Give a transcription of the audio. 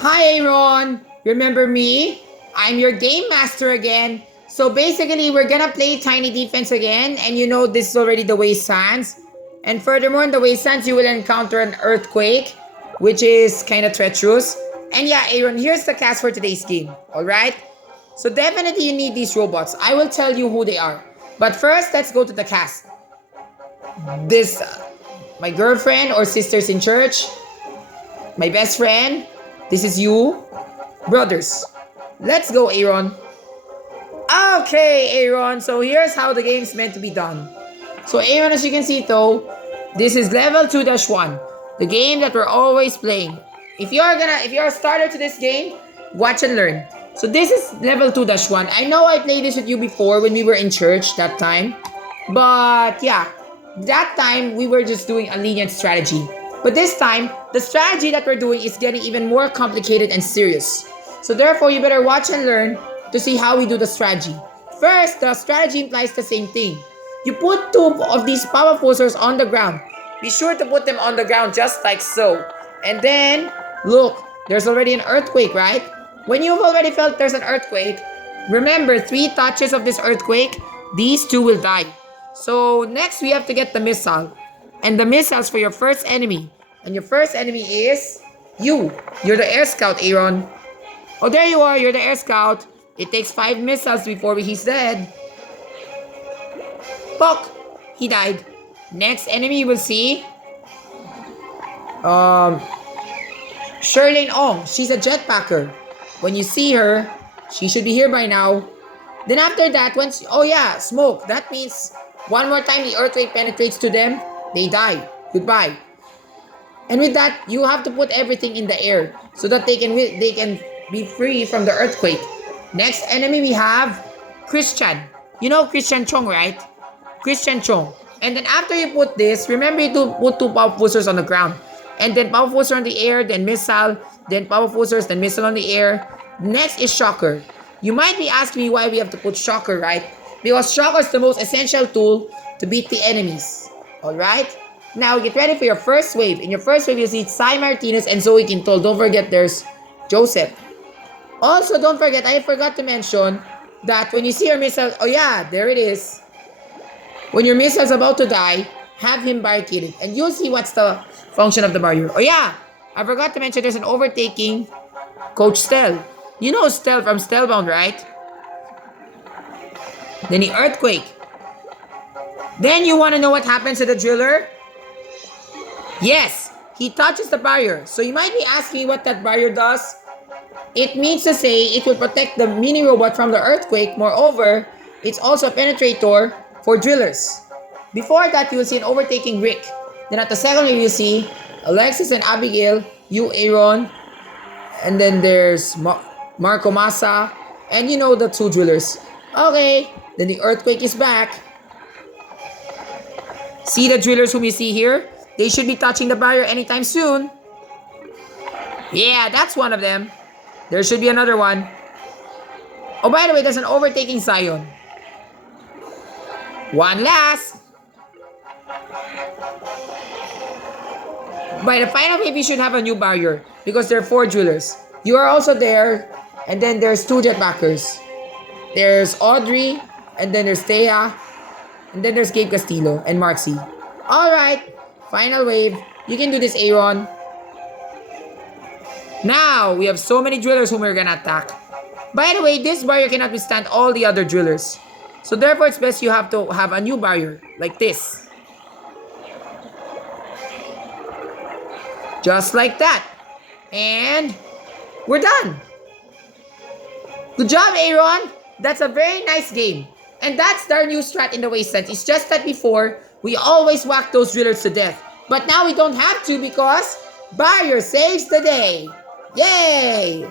Hi Aaron, remember me? I'm your game master again. So basically, we're gonna play tiny defense again, and you know this is already the wastelands. And furthermore, in the wastelands, you will encounter an earthquake, which is kind of treacherous. And yeah, Aaron, here's the cast for today's game. All right. So definitely you need these robots. I will tell you who they are. But first, let's go to the cast. This, my girlfriend or sisters in church, my best friend. This is you, brothers. Let's go, Aaron. Okay, Aaron. So here's how the game's meant to be done. So Aaron, as you can see though, this is level 2-1, the game that we're always playing. If you're a starter to this game, watch and learn. So this is level 2-1. I know I played this with you before when we were in church that time. But yeah, that time we were just doing a lenient strategy. But this time, the strategy that we're doing is getting even more complicated and serious. So therefore, you better watch and learn to see how we do the strategy. First, the strategy implies the same thing. You put two of these power pulsers on the ground. Be sure to put them on the ground just like so. And then, look, there's already an earthquake, right? When you've already felt there's an earthquake, remember 3 touches of this earthquake, these 2 will die. So next we have to get the missile. And the missiles for your first enemy. And your first enemy is you. You're the air scout, Aaron. Oh, there you are. You're the air scout. It takes 5 missiles before he's dead. Pok! He died. Next enemy you will see. Sherlane Ong. She's a jetpacker. When you see her, she should be here by now. Then after that, oh yeah, smoke. That means one more time the earthquake penetrates to them, they die. Goodbye. And with that, you have to put everything in the air so that they can be free from the earthquake. Next enemy we have Christian. You know Christian Chong, right? Christian Chong. And then after you put this, remember to put 2 power pulsers on the ground. And then power pulser on the air, then missile, then power pulsers, then missile on the air. Next is Shocker. You might be asking me why we have to put Shocker, right? Because Shocker is the most essential tool to beat the enemies. Alright? Now get ready for your first wave. In your first wave, you'll see Sai Martinez and Zoe Quintol. Don't forget there's Joseph. Also, don't forget, I forgot to mention that when you see your missile, oh yeah, there it is. When your missile is about to die, have him barricaded. And you'll see what's the function of the barrier. Oh yeah, I forgot to mention there's an overtaking Coach Stell. You know Stell from Stellbound, right? Then the earthquake. Then you want to know what happens to the driller? Yes, he touches the barrier. So you might be asking me what that barrier does. It means to say it will protect the mini robot from the earthquake. Moreover, it's also a penetrator for drillers. Before that, you will see an overtaking Rick. Then at the second wave, you see Alexis and Abigail, you, Aaron, and then there's Marco Massa, and you know the 2 drillers. Okay, then the earthquake is back. See the drillers whom you see here? They should be touching the barrier anytime soon. Yeah, that's one of them. There should be another one. Oh, by the way, there's an overtaking Zion. One last. By the final wave, you should have a new barrier because there are 4 drillers. You are also there, and then there's 2 jetpackers. There's Audrey, and then there's Thea, and then there's Gabe Castillo and Marcy. Alright, final wave. You can do this, Aaron. Now, we have so many drillers whom we're gonna attack. By the way, this barrier cannot withstand all the other drillers. So therefore, it's best you have to have a new barrier, like this. Just like that. And we're done. Good job, Aaron. That's a very nice game. And that's our new strat in the Wasteland. It's just that before, we always whack those drillers to death. But now we don't have to because barrier saves the day. Yay!